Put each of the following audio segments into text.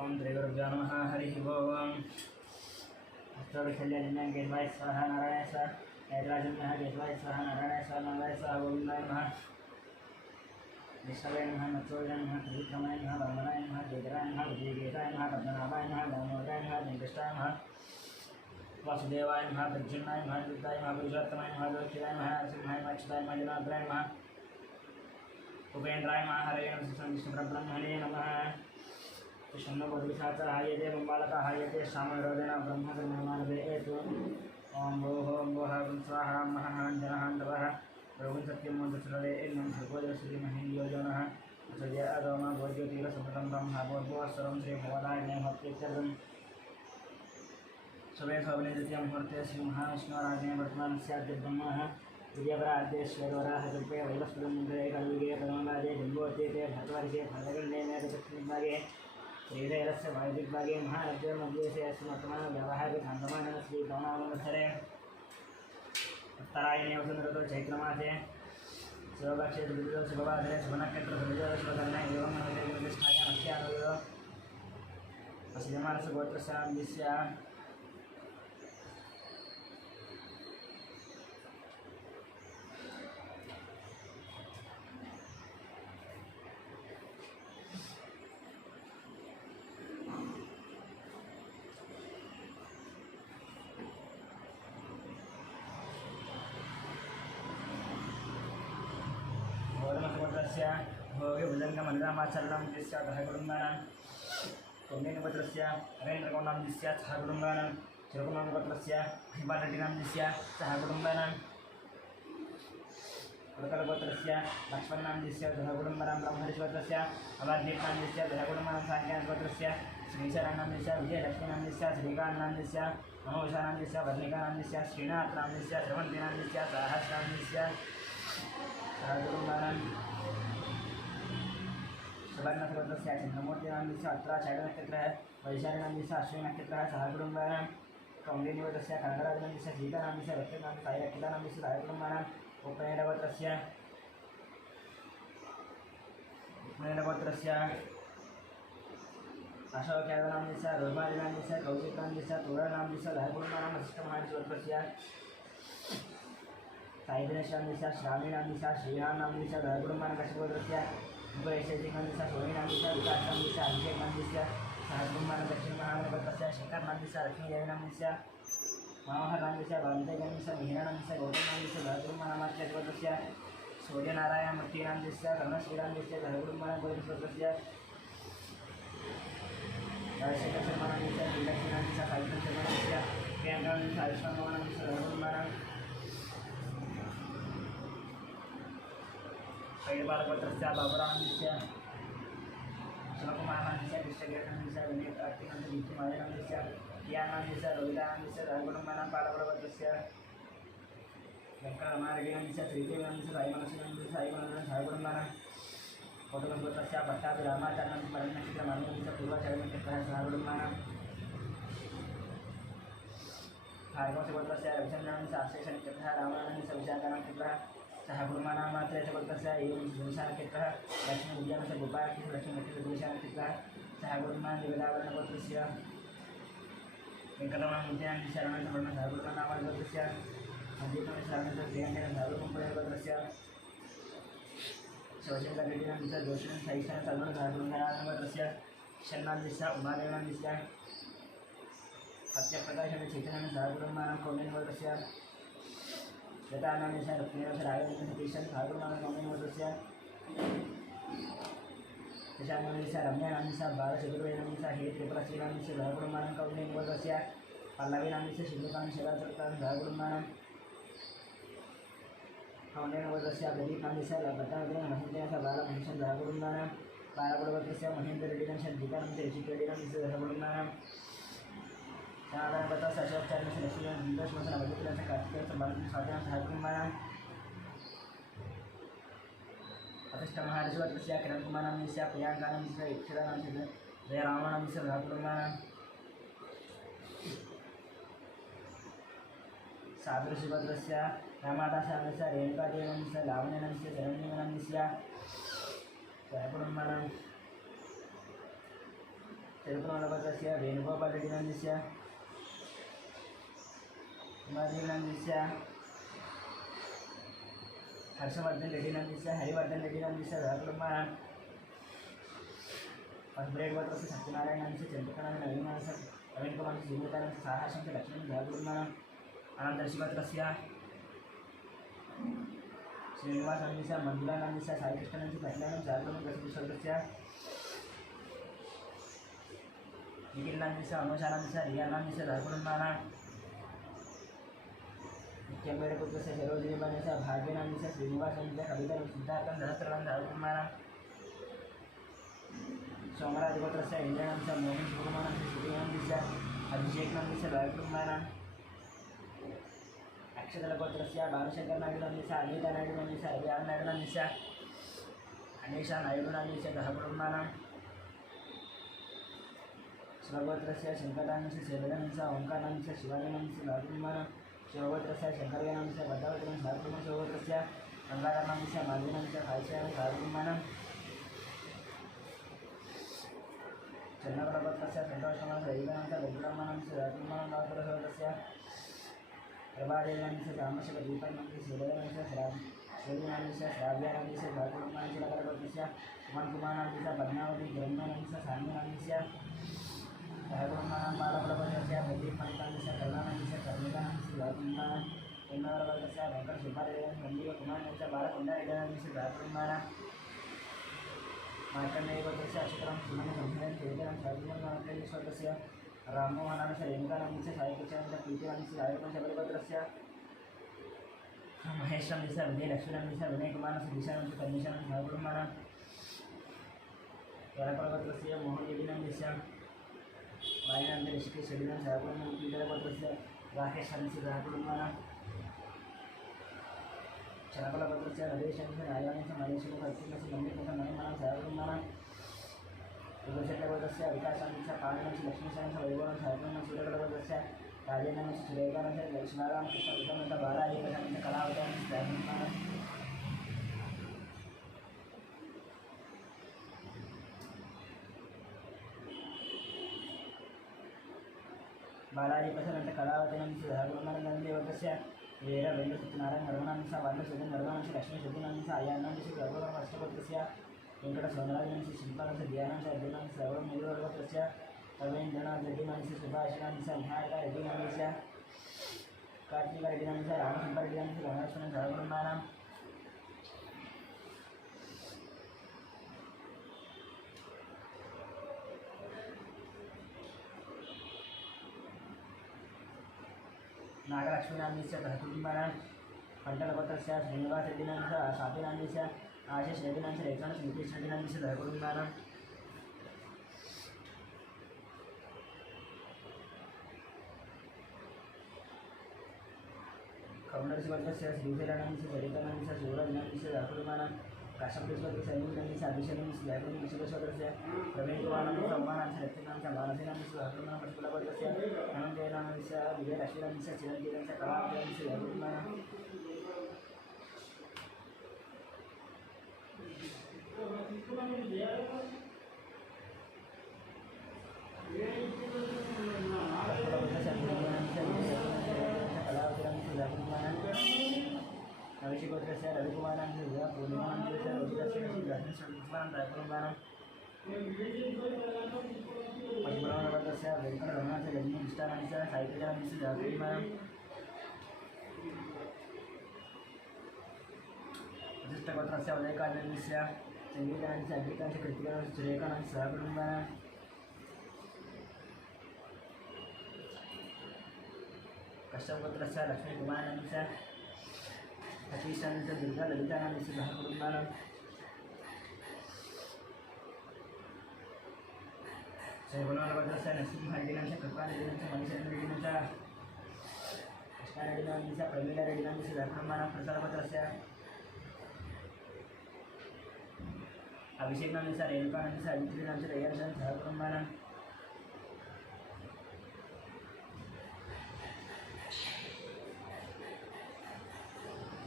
ओम श्री गुरुभ्यो नमः हरिः ओम अष्टोत्तरशल्यलिङ्गं केशवाय स्वाहा नारायणाय स्वाहा ऐतराजन्यः केशवाय स्वाहा नारायणाय स्वाहा नारायणाय स्वाहा गोविन्दाय नमः विष्णवे नमः मत्स्योजाय नमः त्रिविक्रमाय नमः वामनाय नमः केतराय नमः विजयकेशाय नमः पद्मनाभाय नमः दामोदराय नमः वेङ्कटेशाय नमः वासुदेवाय नमः प्रद्युम्नाय नमः युद्धाय नमः पुरुषोत्तमाय नमः लोक्याय नमः नरसिंहाय नमः अच्युताय नमः जनार्दनाय नमः उपेन्द्राय नमः हरये नमः विष्णुब्रह्मणे नमः विष्णुपदविशाचाहायते बम्बालकाहायते श्यामविरोधेन ब्रह्मकर्ममानवेतु ओम भोः स्वाहा महाञ्जनहान्दवः प्रभुं सत्यं मन्त्रचरवे एनं सर्वोदयश्रीमहियोजनः जय अगम भोज्योतिरसमृतं ब्रह्मभोर्भुवस्वरं श्रीभगवदाय भक्त्यर्थं सवे सवने द्वितीय मुहूर्ते श्रीमहाविष्णुराज्ञे वर्तमान स्याद्ब्रह्मः विजयपराद्येश्वरवराह कल्पे वैवस्वतन्त्रे कल्विगे प्रथमभागे जम्बोत्येते भट्टवर्षे फलगण्डे दक्षिणभागे श्रीधैरस्य वायुदिग्भागे महाराज्ये मध्येशे अस्मत्तमः व्यवहारिकान्तमान श्रीभवनामवसरे उत्तरायणे वसुन्धरतो चैत्रमासे शिवपक्षे द्वितीयो शुभवासरे शुभनक्षत्रसुभजो शुभकर्णे एवं मनोजयनिष्ठायां अस्यानुयो वसियमानस्य गोत्रस्य नामस्य भोगे भुजंगमनिरामाचरणं स्यात् कुटुम्बानां कौण्डिन्यपत्रस्य हरेन्द्रकौण्डां स्यात् सह कुटुम्बानां चिरकुमारपत्रस्य हिमालटिनां स्यात् सह कुटुम्बानां कुलकलपत्रस्य लक्ष्मणां स्यात् सह कुटुम्बानां ब्रह्मरिश्वत्रस्य अवाद्यीप्तां स्यात् सह कुटुम्बानां साङ्ख्यापत्रस्य श्रीशरणां स्यात् विजयलक्ष्मीनां स्यात् श्रीकान्तां स्यात् मनोषाणां स्यात् वर्णिकानां स्यात् श्रीनाथनां स्यात् श्रवन्तीनां स्यात् सहस्रां स्यात् सह कुटुम्बानां सुवर्णसर्वस्य चन्द्रमूर्तिनां अत्र चैडनक्षत्रः वैशाखनां अश्विनक्षत्रः सह कुटुम्बानां कौण्डिन्यपत्रस्य कनकराजनां सीतानां रक्तनां सायरक्षितानां सह कुटुम्बानां उपनयनपत्रस्य अशोकयादनां रोहिमादिनां कौशिकां तोरणां सह कुटुम्बानां वसिष्ठमहाविष्णुपत्रस्य साईदिनेशां श्रावणीनां श्रीरामनां सह कुटुम्बानां कश्यपत्रस्य उपैशेषिकां सोमीनां विकासां अभिषेकां सह कुटुम्बानां दक्षिणमहागणपत्रस्य शङ्करनां लक्ष्मीदेवीनां मनोहरां वाल्मीकिनां मिहिराणां गौतमां सह कुटुम्बानां सूर्यनारायणमूर्तीनां कर्णश्रीरां सह कुटुम्बानां गोविन्दपत्रस्य राजशेखर शर्माणां श्रीलक्ष्मीनां साहित्यं शर्माणां प्रियङ्कां आयुष्मानां सह कुटुम्बानां कैलपालपत्रस्य बाबुरानन्दस्य शिवकुमारानन्दस्य कृष्णकिरणस्य विनयकार्तिकानन्दस्य विष्णुमायनन्दस्य प्रियानन्दस्य रोहितानन्दस्य सहकुटुम्बानां पालपत्रस्य वेङ्कटरमारेड्डिनन्दस्य श्रीदेवानन्दस्य साईमनस्विनन्दस्य साईमनन्दस्य सहकुटुम्बानां कौटुम्बपत्रस्य पट्टाभिरामाचार्यनन्दस्य मरणनक्षत्रमानन्दस्य पूर्वाचार्यनक्षत्रः सहकुटुम्बानां भार्गवसुपत्रस्य रविचन्द्रनन्दस्य अक्षयनक्षत्रः रामानन्दस्य विशाखानक्षत्रः सह कुटुम्बानां मात्रेयपत्रस्य एवं सुशानक्षत्रः लक्ष्मीविद्यानस्य गोपालकृष्ण लक्ष्मीनक्षत्रदुशानक्षत्रः सह कुटुम्बानां देवदावरणपत्रस्य वेङ्कटरमणमूर्तीनां शरणसवर्णः सह कुटुम्बानामपत्रस्य सञ्जीवनं शरणस्य प्रियङ्केन सहकुटुम्बपत्रस्य शिवशङ्कररेड्डिनां दोषिणं सहिष्णुः सर्वं सह कुटुम्बानामपत्रस्य शरणान्दस्य उमादेवनान्दस्य सत्यप्रकाशनं चैतन्यं सह कुटुम्बानां कौण्डिन्यपत्रस्य यथानां रत्नेश्वर राघवेन्द्र सतीशं ठाकुरनां कौण्डिन्यपत्रस्य यशानां रम्यानां बालचतुर्वेदां हे त्रिपुरश्रीनां सहकुटुम्बानां कौण्डिन्यपत्रस्य पल्लवीनां शिल्पिकां शिलाचरितां सहकुटुम्बानां कौण्डिन्यपत्रस्य प्रदीपां भट्टाभिरां महेन्द्रेण बालमहेशं सहकुटुम्बानां बालकुलपत्रस्य महेन्द्ररेड्डिनां दीपानां ऋषिकेड्डिनां सहकुटुम्बानां नारायणपत्रस्य अशोकचार्यस्य लक्ष्मीनां नवदीपनां कार्तिकेयस्य बालकृष्ण स्वातिनां सहकुटुम्बानां प्रतिष्ठमहाऋषिपत्रस्य किरणकुमारां प्रियाङ्कानां इक्षितानां जयरामाणां सहकुटुम्बानां साधुऋषिपत्रस्य रामादासानस्य रेणुकादेवनस्य लावण्यनस्य शरण्यनस्य सहकुटुम्बानां तिरुपतिमलपत्रस्य वेणुगोपालरेड्डिनन्दस्य कुमाररेड्डिनन्दस्य हर्षवर्धन रेड्डिनन्दस्य हरिवर्धन रेड्डिनन्दस्य सहकुटुम्बानां पद्मरेड्डिगोत्रस्य सत्यनारायणस्य चन्द्रकणां नवीनमानस्य नवीनकुमारस्य श्रीमतानस्य साहसंस्य लक्ष्मण सहकुटुम्बानाम् अनन्तरशिवत्रस्य श्रीनिवासनन्दस्य मंजुलानन्दस्य साईकृष्णनन्दस्य कल्याणं सहकुटुम्बस्य निखिलनन्दस्य अनुषानन्दस्य रियानन्दस्य सहकुटुम्बानां नित्यमेरपुत्रस्य सरोजिनीबालस्य भाग्यनन्दस्य श्रीनिवासनन्दस्य कवितं सिद्धार्थं सहस्रनं सहकुटुम्बानां सोमराजगोत्रस्य इंद्रनन्दस्य मोहन सुकुमारस्य श्रीनन्दस्य अभिषेकनन्दस्य सहकुटुम्बानां अक्षतलगोत्रस्य भानुशंकरनायुडुनन्दस्य अनितानायुडुनन्दस्य अभियाननायुडुनन्दस्य अनीशा नायुडुनन्दस्य सहकुटुम्बानां शिवगोत्रस्य शंकरानन्दस्य शैलजानन्दस्य ओंकारनन्दस्य शिवानन्दस्य सहकुटुम्बानां शिवगोत्रस्य शंकरनानन्दस्य भद्रावतीनं सहकुटुम्बं शिवगोत्रस्य गंगाधरनानन्दस्य माधवीनन्दस्य कायस्यानं सहकुटुम्बानां चन्नगोत्रस्य संतोषकुमारस्य रविकानन्दस्य वेंकटरमणस्य सहकुटुम्बानां गावकरगोत्रस्य प्रभादेवानन्दस्य रामशेखर दीपानन्दस्य शैलजानन्दस्य श्रीनानन्दस्य श्राव्यानन्दस्य सहकुटुम्बानां चिलकरगोत्रस्य कुमारकुमारनन्दस्य पद्मावती ब्रह्मानन्दस्य सान्यानन्दस्य सहकुटुम्बानां बालकुलगोत्रस्य प्रदीपमणिकानन्दस्य करुणानन्दस्य कर्णिकानन्दस्य सहकुटुम्बानां चन्नगोत्रस्य वेंकटसुब्बारेड्डिनन्दस्य संजीवकुमारनन्दस्य बालकुण्डारेड्डिनन्दस्य सहकुटुम्बानां मार्कण्डेयगोत्रस्य अक्षरं सुमनसंहरन् तेजनं सहकुटुम्बानां राममोहनानन्दस्य रेणुकानन्दस्य साईकृष्णानन्दस्य प्रीतिनन्दस्य साईकृष्णशबरिगोत्रस्य महेशनन्दस्य विजयलक्ष्मीनन्दस्य विनयकुमारनन्दस्य दिशानन्दस्य परमेशानन्दस्य सहकुटुम्बानां केरकुलगोत्रस्य मोहनरेड्डिनन्दस्य वायुनन्द ऋषिकेश रेड्डिनन्दस्य सहकुटुम्बानां पीठलगोत्रस्य राकेशनन्दस्य सहकुटुम्बानां चनकुलगोत्रस्य नरेशनन्दस्य नारायणस्य महेशनन्दस्य भक्तिनन्दस्य नन्दिनन्दस्य मनमनां सहकुटुम्बानां कुलशेखरगोत्रस्य विकासानन्दस्य पाणिनन्दस्य लक्ष्मीशनन्दस्य वैभवनन्दस्य सहकुटुम्बानां सूर्यकुलगोत्रस्य राजेन्द्रनन्दस्य सुरेखानन्दस्य लक्ष्मीनारायणकृष्ण विक्रमनन्दस्य बालाजीप्रसादनन्दस्य कलावतानन्दस्य सहकुटुम्बानां बालाजीप्रसादनन्दस्य कलावतानन्दस्य सहकुटुम्बानां नन्ददेवगोत्रस्य वीर वेंद्र सत्यनारायण नरवणानन्दस्य वाल्मीकिसूर्य नरवणानन्दस्य लक्ष्मी सुब्रह्मण्यस्य अय्यानन्दस्य गौरवमस्तगोत्रस्य वेंकट सोमराजनन्दस्य शिल्पानन्दस्य दियानन्दस्य अर्जुनन्दस्य सर्वमेघगोत्रस्य रवीन्द्रनाथ रेड्डिनन्दस्य सुभाषिनन्दस्य निहारिका रेड्डिनन्दस्य कार्तिक रेड्डिनन्दस्य रामशंकर रेड्डिनन्दस्य गणेशनन्दस्य सहकुटुम्बानां नागलक्ष्मीनन्दस्य सहकुटुम्बानां पंटलगोत्रस्य श्रीनिवास रेड्डिनन्दस्य सापिनन्दस्य आशीष रेड्डिनन्दस्य रेखनन्दस्य नितीश रेड्डिनन्दस्य सहकुटुम्बानां कौंडरशिवगोत्रस्य श्रीशैलानन्दस्य सरितानन्दस्य शिवराजनन्दस्य सहकुटुम्बानां काश्यपगोत्रस्य अनिलनन्दस्य अभिषेकनन्दस्य जयपुरगोत्रस्य प्रवीणकुमारनन्दस्य उमानन्दस्य रत्नानन्दस्य मानसीनन्दस्य सहकुटुम्बानां पशुकुलगोत्रस्य धनञ्जयनन्दस्य विजयलक्ष्मीनन्दस्य चिरञ्जीवनन्दस्य कलावतीनन्दस्य सहकुटुम्बानां नविशिगोत्रस्य रविकुमारनन्दस्य पूर्णिमानन्दस्य रोहितस्य सहकुटुम्बानां पद्मनाभगोत्रस्य वेंकटरमणस्य लक्ष्मीकृष्णानन्दस्य साईकृष्णानन्दस्य सहकुटुम्बानां वसिष्ठगोत्रस्य उदयकानन्दस्य संगीतानन्दस्य अग्निकानन्दस्य कृतिकानन्दस्य सुरेखानन्दस्य सहकुटुम्बानां कश्यपगोत्रस्य लक्ष्मीकुमारनन्दस्य सतीशानन्दस्य दुर्गा ललितानन्दस्य सहकुटुम्बानां जयगुणगोत्रस्य नरसिंहरेड्डिनन्दस्य कृपारेड्डिनन्दस्य मणिशरणरेड्डिनन्दस्य कृष्णारेड्डिनन्दस्य प्रमीलारेड्डिनन्दस्य सहकुटुम्बानां प्रसादगोत्रस्य अभिषेकनन्दस्य रेणुकानन्दस्य अजितनन्दस्य रय्यनन्दस्य सहकुटुम्बानां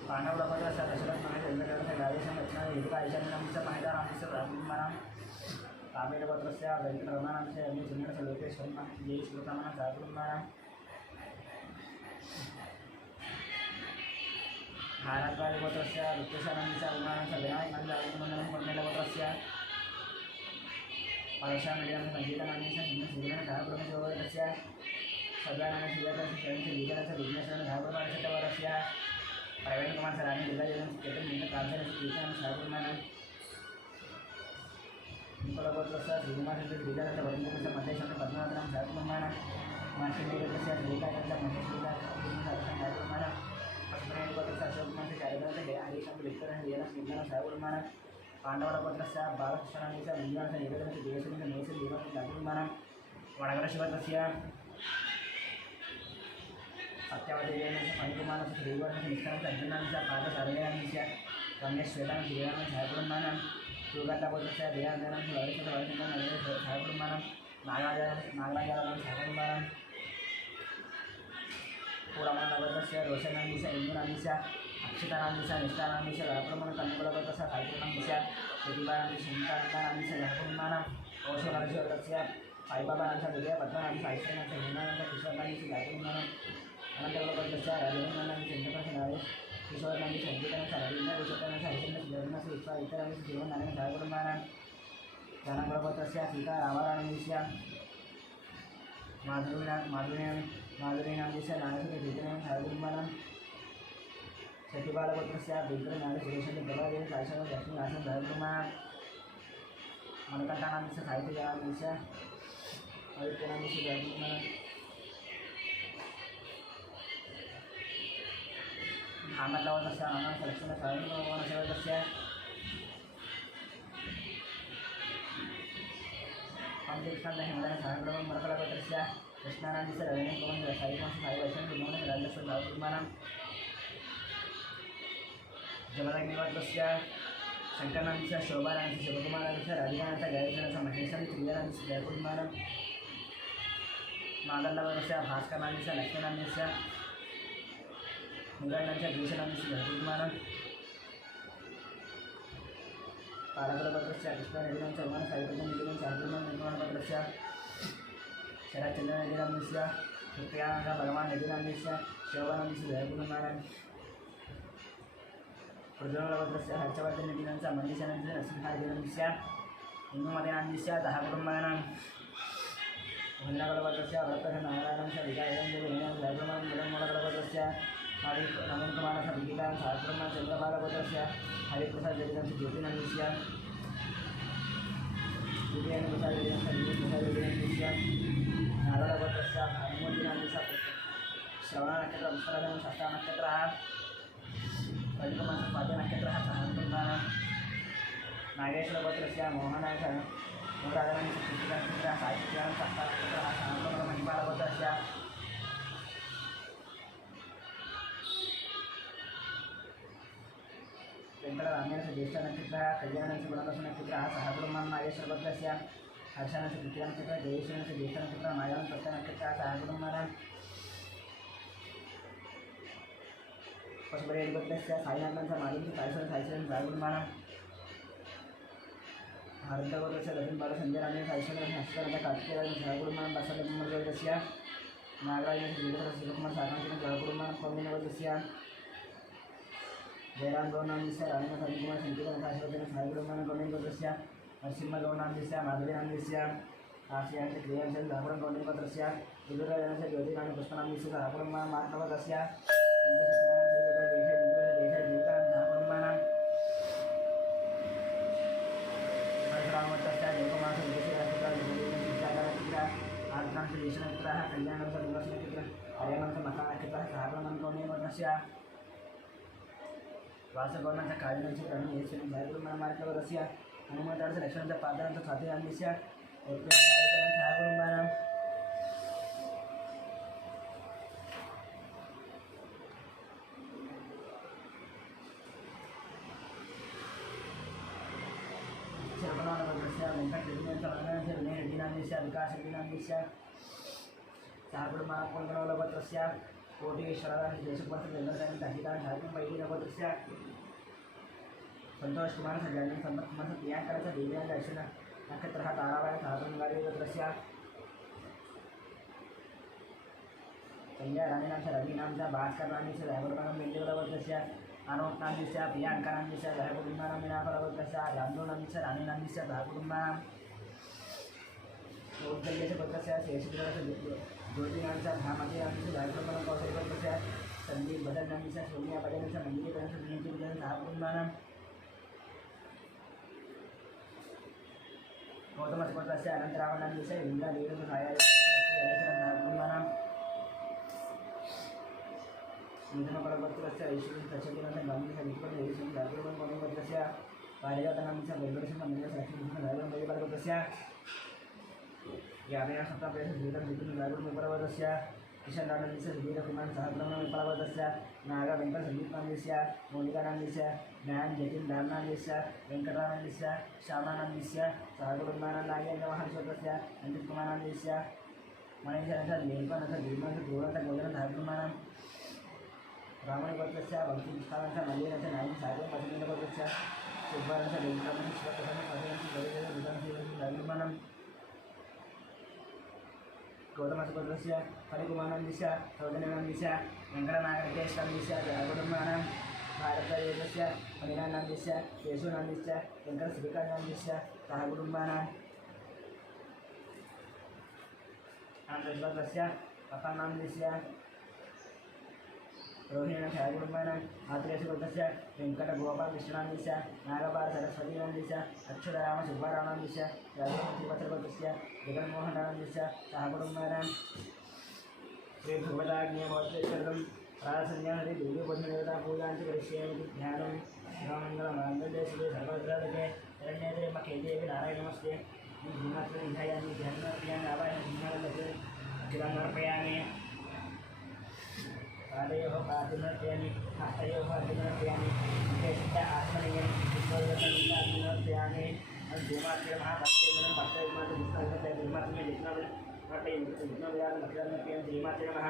पांडवगोत्रस्य दशरथ महेश चंद्रकांतस्य राजेशं लक्ष्मण रेणुका ईशान्यनन्दस्य महेदानन्दस्य सहकुटुम्बानां तामिलगोत्रस्य वेङ्कटरमणांश चिन्नस लोकेश्वरं जय श्रीरामः साकुमारं भारद्वाजगोत्रस्य ऋतुशानंश विमानंश विनायकनंद कोन्नेलगोत्रस्य परशुरामदेवं संगीतनांश हिन्दुसिद्धन धारपुरमजोगस्य सदानंद श्रीधरस्य शरणस्य विजयस्य विघ्नेश्वरन धारपुरमशतवरस्य प्रवीण कुमार सरानी दिग्गजन केतन मिंट कांचनस्य कीर्तन साकुमारं निकोलगोत्रस्य श्रीनिवासस्य श्रीधरस्य वरुणस्य मध्येशस्य पद्मनाभनं साकुमारं मार्कण्डेयगोत्रस्य श्रीकांतस्य महेश्वरस्य साकुमारं पशुपतिगोत्रस्य अशोककुमारस्य चारुदत्तस्य हरिशंकर विक्टरस्य वीरस्य विज्ञानस्य साकुमारं पांडवगोत्रस्य बालकृष्णस्य विज्ञानस्य निरजनस्य देवस्य नेस्य देवस्य साकुमारं वडगरशिवगोत्रस्य सत्यवतीदेवस्य फणिकुमारस्य श्रीवर्णस्य निष्ठानस्य अर्जुनस्य पादसारण्यस्य रमेश्वेतानस्य श्रीरामस्य साकुमारं सुगतगोत्रस्य देवानन्दस्य वरिष्ठस्य वरिष्ठस्य साकुमारं नागराजस्य साकुमारं पुरामनगोत्रस्य रोशनांस्य इंदुनांस्य अक्षितानांस्य निष्ठानांस्य राप्रमण कन्नगोत्रस्य साकुमारंस्य प्रतिभानांस्य शंकरानंस्य साकुमारं कौशलगोत्रस्य साईबाबानांस्य विजय पद्मनांस्य ऐश्वर्यानंस्य हिमानंस्य किशोरनांस्य साकुमारं अनंतगोत्रस्य राजेंद्रनांस्य चंद्रकांत नारे किशोरनांस्य संगीतानंस्य रवींद्र विश्वनांस्य ऐश्वर्यानंस्य जगन्नाथ विश्वा इतरांस्य जीवनानंद साकुमारं जनगोत्रस्य सीता रामाराणंस्य माधुरीनांस्य नागस्य चैतन्यं साकुमारं सतीबालगोत्रस्य बिग्रनाथ सुरेशस्य प्रभादेव साक्षात् लक्ष्मी आसन साकुमारं मनकंठानांस्य साहित्यजानांस्य आदित्यनांस्य साकुमारं हामलगोत्रस्य आनंद लक्ष्मण साकुमारस्य पंचेक्षांत हिमदन साकुमारं मरकलगोत्रस्य कृष्णानंस्य रवीन्द्र कुमार साईकांत साई वैष्णव विमोहन राजस्व साकुमारं जमदग्निगोत्रस्य शंकरनांस्य शोभानांस्य शिवकुमारस्य राधिकानांस्य गायत्रीनांस्य महेशं श्रीधरांस्य जयकुमारं मादल्लगोत्रस्य भास्करनांस्य लक्ष्मीनांस्य मुरळीनांस्य भूषणांस्य जयकुमारं पालगोत्रस्य कृष्णरेड्डिनांस्य विमान साहित्यनांस्य अर्जुनन निर्माणगोत्रस्य शरच्चंद्ररेड्डिनांस्य कृत्यानांस्य भगवान रेड्डिनांस्य शोभानांस्य जयकुमारं प्रज्वलगोत्रस्य हर्षवर्धन रेड्डिनांस्य मनीषानांस्य नरसिंहरेड्डिनांस्य हिंदुमतीनांस्य दहकुटुंबानां भन्नगोत्रस्य वरप्रसाद नारायणांस्य विजयेन्द्रनांस्य जयकुमारं जगन्मोहनगोत्रस्य नवीन कुमारस्य विकितां साकुमारं चंद्रबालगोत्रस्य हरिप्रसाद रेड्डिनांस्य ज्योतिनांस्य विजयेन्द्रप्रसाद रेड्डिनांस्य नारायणगोत्रस्य हनुमतीनांस्य श्रवणनक्षत्र उत्तरायण षष्ठनक्षत्रः पल्लिकुमारस्य स्वातिनक्षत्रः साकुमारं नागेश्वरगोत्रस्य मोहनांस्य नूराधनांस्य कृतिनक्षत्रः साहित्यज्ञानं षष्ठनक्षत्रः साकुमारं मणिपालगोत्रस्य वेंकटरामस्य ज्येष्ठनक्षत्रः कल्याणस्य गुणदशनक्षत्रः सहकुटुंबं नागेश्वरगोत्रस्य हर्षानंस्य तृतीयनक्षत्रः जयेश्वरस्य ज्येष्ठनक्षत्रः मायानं सप्तनक्षत्रः सहकुटुंबानां पशुपतिगोत्रस्य साईनाथांस्य मालिंस्य साईश्वरस्य साकुटुंबानां भारद्वाजगोत्रस्य लक्ष्मीबालसंजयरामस्य साईश्वरस्य हस्तरामस्य कार्तिकेयस्य सहकुटुंबानां बसवगोत्रस्य नागराजस्य श्रीधरस्य शिवकुमार साकांशस्य सहकुटुंबानां कौंडिन्यगोत्रस्य जयराम गौरनांस्य राजेंद्र कुमार संगीतन शाश्वतन साईकुटुंबानां कौंडिन्यगोत्रस्य नरसिंहगौरनांस्य माधुरीनांस्य आशियास्य क्रियांस्य सहकुटुंबं कौंडिन्यगोत्रस्य विदुरजनस्य ज्योतिनांस्य पुष्पनांस्य सहकुटुंबानां मार्कवगस्य परशुरामगोत्रस्य जयकुमारस्य विदेशीनक्षत्रः देशनक्षत्रः कल्याणस्य निवासनक्षत्रः हरियाणस्य मकानक्षत्रः सहकुटुंबं कौंडिन्यगोत्रस्य वासगौरनांस्य कालिनांस्य प्रणयेश्वरं जयकुमारं मार्कवगस्य हनुमतांस्य लक्ष्मणस्य पादांस्य स्वातिनांस्य सहकुटुंबानां शरपनागोत्रस्य वेंकटरेड्डिनांस्य विनयरेड्डिनांस्य विकासरेड्डिनांस्य सहकुटुंबानां कोंकणगोत्रस्य कोटेश्वरस्य जयशुभस्य चंद्रकांत हरिदास हरिपैलीगोत्रस्य संतोष कुमार सजानन संपत कुमार प्रियांका देवीनंद अर्चना नक्षत्रः तारावाय सहस्रङ्गारीवत्रस्य संज्ञाराणीनां च रवीणां च भास्कराणि च दैवरूपाणां वेङ्कटवरदस्य अनोत्नां च प्रियाङ्कानां च दैवकुटुम्बानां विनापरवरदस्य रामदूनां च राणीनां च सहकुटुम्बानां औद्गल्यस्य पत्रस्य शेषगिरस्य ज्योतिनां च भामतीनां च दैवकुटुम्बानां कौशलवरदस्य सन्दीपभजनां च सौम्याभजनं च मन्दिरभजनं च नीतिभजनं सहकुटुम्बानां गौतमस्य अनन्तरावणां च इन्द्रदेवसहायाय सहकुटुम्बानां नूतनपरपत्रस्य ऐश्वर्यं तच्छकिनं गान्धिः विष्णुः देशं जागरूकं परपत्रस्य पारिजातनां च वैभवस्य मन्दिरस्य लक्ष्मीकृष्णं जागरूकं वैपरपत्रस्य यादया सप्ताहस्य श्रीधरं विष्णुः जागरूकं परपत्रस्य किशनराणस्य सुधीरकुमार सहस्रनाम परपत्रस्य नागवेङ्कटसङ्गीतनामस्य मौलिकानामस्य ज्ञान जतिन धामनामस्य वेङ्कटरामस्य श्यामनामस्य सहकुटुम्बानां नागेन्द्रमहर्षपत्रस्य अनिलकुमारनामस्य मणिधरस्य लेखनस्य भीमस्य गोरस्य गोधनं सहकुटुम्बानां ब्राह्मणपत्रस्य भक्तिष्ठानस्य मल्लिकस्य नायकं सागरं पशुपत्रस्य सुब्बारस्य वेङ्कटरमण शिवप्रसन्न गौतमपत्रस्य हरिकुमारस्य सौजन्यस्य वेङ्कटनागरेश्वरस्य जयकुटुम्बानां भारतदेशस्य मणिनाथस्य केशवनाथस्य वेङ्कटश्रीकान्तस्य सहकुटुम्बानां आनन्दपत्रस्य अपानाथस्य रोहिणी छायाकुटुम्बानां मातृशपत्रस्य वेङ्कटगोपालकृष्णनाथस्य नागपाल सरस्वतीनाथस्य अक्षरराम सुब्बारावनाथस्य राजपत्रस्य जगन्मोहननाथस्य सहकुटुम्बानां श्रीभगवदाज्ञामोक्षेश्वरं प्रासन्याहरि दुर्गोपदेवता पूजाञ्च करिष्यामि ध्यानं शिवमङ्गलमाङ्गल्ये शिवे सर्वद्रादके शरण्ये मखेदेवी नारायण नमस्ते भीमात्मने ध्यायामि ध्यानार्पयामि आवाहयामि भीमानन्दे अखिलामर्पयामि पादयोः पादमर्पयामि हस्तयोः अर्जुनमर्पयामि मुखेशस्य आत्मनीयं विश्वजगन्नाथमर्पयामि भीमात्मने महाभक्तेन भक्तयुग्मात् विष्णुभक्तयुग्मात्मने जिज्ञाविदानं लक्ष्मणमर्पयामि श्रीमात्रे नमः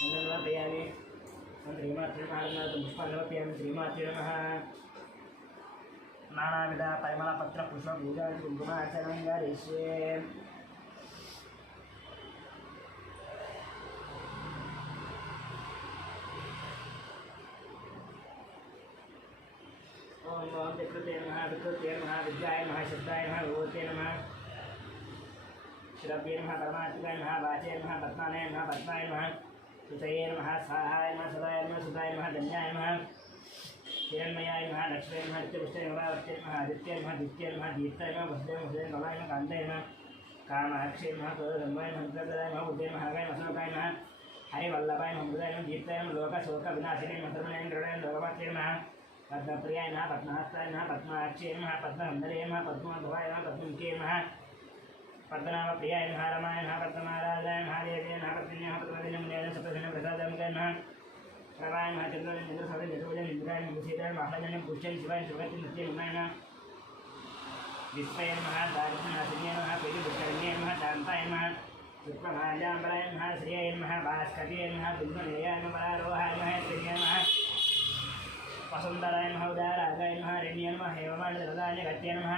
नन्दनमर्पयामि श्रीमात्रे नमः पुष्पाण्डमर्पयामि श्रीमात्रे नमः नानाविध परिमलपत्रपुष्पपूजा कुङ्कुमार्चनं करिष्ये ओम ओम विकृते नमः विकृते नमः विद्याय नमः शब्दाय नमः भगवते नमः श्रव्ये नमः परमात्माय नमः वाचे नमः पद्माय नमः पद्माय नमः सुतये नमः स्वाहाय नमः सदाय नमः सुताय नमः धन्याय नमः हिरण्मयाय नमः लक्ष्मी नमः नित्यपुष्टाय नमः वत्ते नमः आदित्याय नमः दित्याय नमः दीप्ताय नमः वसुदेवाय वसुदेवाय भवाय नमः कान्ताय नमः कामाक्षय नमः क्रोधसंवाय नमः रुद्रप्रदाय नमः उदय महागाय नमः अशोकाय नमः हरिवल्लभाय नमः मृदाय नमः दीप्ताय नमः लोकशोकविनाशिने नमः धर्मनाय नृणाय लोकमात्रे नमः पद्मप्रियाय नमः पद्महस्ताय नमः पद्माक्षय नमः पद्मसुन्दरे नमः पद्मोद्भवाय नमः पद्ममुखे नमः पद्मनाभप्रियाय नमः रमाय नमः पद्मनारायणाय नमः देव्याय नमः पद्मिन्याः पद्मदिनमुन्याय सप्तदिनं प्रसादमुखाय नमः प्रभाय नमः चन्द्राय चन्द्रसवे चतुर्भुजाय इन्द्राय नमः सीताय महाराजाय पुष्टाय शिवाय सुगति नृत्याय नमः विस्मयाय नमः दारिद्र्यनाशिन्याय नमः प्रीतिपुष्करिण्याय नमः शान्ताय नमः शुक्लमाल्याम्बराय नमः श्रियाय नमः भास्कराय नमः बिल्वनिलयाय नमः परारोहाय नमः श्रीयाय नमः वसुन्धराय नमः उदारागाय नमः रण्याय नमः हेममानदरदाय गत्याय नमः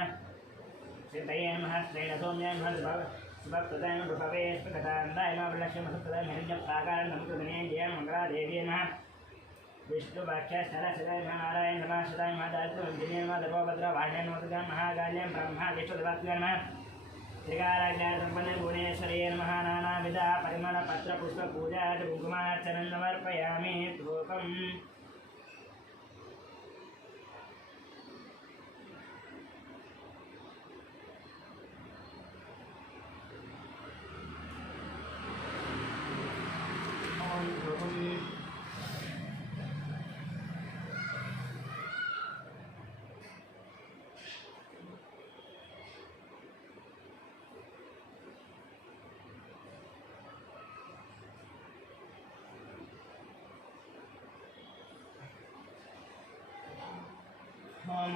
श्रीतये नमः श्रीणसौम्याय नमः सुभप्रदाय नमः भवे स्फुटकान्ताय नमः वृक्षमसुप्रदाय हिरण्यप्राकाराय नमः कृतनीय जय मङ्गलादेव्यै नमः विष्णुवाक्याय सरस्वताय नमः नारायण नमः सदाय नमः दारिद्र्यवन्दिन्याय नमः दर्भभद्रवाण्याय नमः दुर्गाय महाकाल्याय ब्रह्मा विष्णुदेवात्मने नमः त्रिकालाज्ञाय सम्पन्ने भुवनेश्वर्यै नमः नानाविध परिमलपत्रपुष्पपूजा कुङ्कुमार्चनं समर्पयामि धूपम् ओम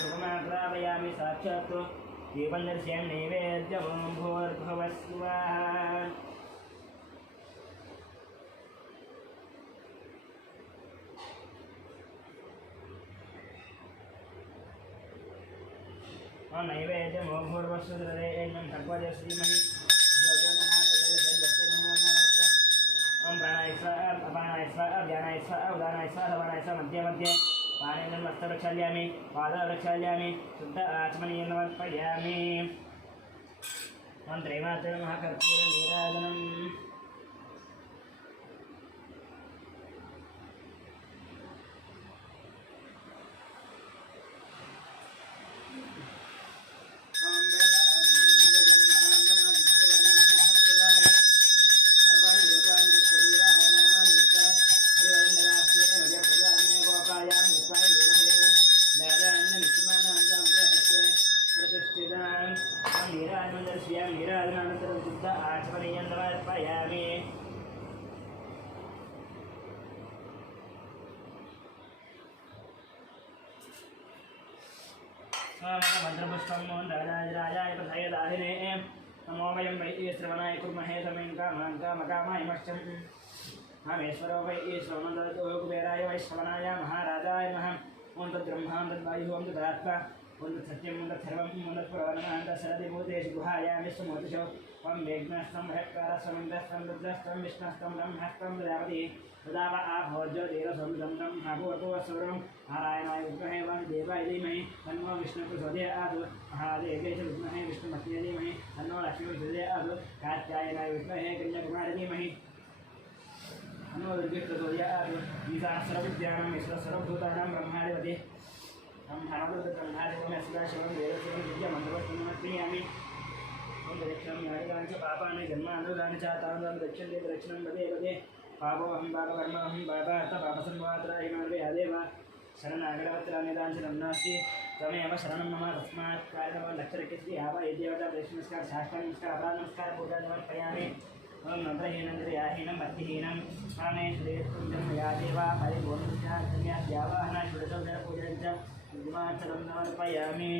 धूपमाग्रापयामि साक्षात् दीपं दर्शयामि नैवेद्यं भूर्भुवस्सुवः नैवेद्यमो भूर्वस्वदरेण्यं भगवते श्रीमहि ओम प्राणाय स्वाहा अपानाय स्वाहा व्यानाय स्वाहा उदानाय स्वाहा समानाय स्वाहा मध्ये मध्ये पाणिनं वस्त्र प्रक्षालयामि पादं प्रक्षालयामि शुद्ध आचमनीयं समर्पयामि मंत्रे मात्रे महाकर्पूर नीराजनम् नीराजनानन्तरं शुद्ध आचमनीयं समर्पयामि मंत्रपुष्पं राजाय प्रथय दाहिने नमो वयं वै श्रवणाय कुर्महे तमें कामकामायमश्चम् हमेश्वरो वै श्रवणदतो कुबेराय वै श्रवणाय महाराजाय नमः ओं तद्ब्रह्मा तद्वायुः ओं तदात्मा ओं तत्सत्यं ओं तत्सर्वं ओं तत्पुरवरं तत्सरदिभूतेषु गुहायां विश्वमूर्तिषु ओं मेघ्नस्तं भयत्कारस्तं रुद्रस्तं विष्णस्तं ब्रह्मस्तं प्रजापति प्रदाप आभोज्योतिरसं भागवतोऽसुरं नारायणाय विद्महे वासुदेवाय धीमहि तन्नो विष्णुप्रचोदयात् महादेवे च विद्महे विष्णुपत्न्यै धीमहि तन्नो लक्ष्मी प्रचोदयात् कात्यायनाय विद्महे कन्याकुमारी धीमहि तन्नो दुर्गे प्रचोदयात् गीताक्षरविद्यानां विश्वसर्वभूतानां ब्रह्माधिपति ब्रह्माधिपतिं सदाशिवं वेदस्य विद्यामन्त्रवत्समर्पयामि दक्षिणं नायकानि च पापानि जन्मानुदानि च तान् दक्षिणे दक्षिणं पदे पदे पापोऽहं पापकर्माहं पापार्थ पापसंवात्राहिमार्वे अदेव शरणागरवत्रानिदान नास्ति त्वमेव शरणं मम तस्मात् कारणं लक्षरक्षिति आवा यद्देवता प्रश्नस्कार शास्त्र नमस्कार अपराध नमस्कार पूजा समर्पयामि ओम मंत्रहीनं क्रियाहीनं भक्तिहीनं कामेश्वरेत्पुञ्जं या देवा परिपूर्णस्यावाहना षोडशोपचारपूजनं च विद्यमाचलं समर्पयामि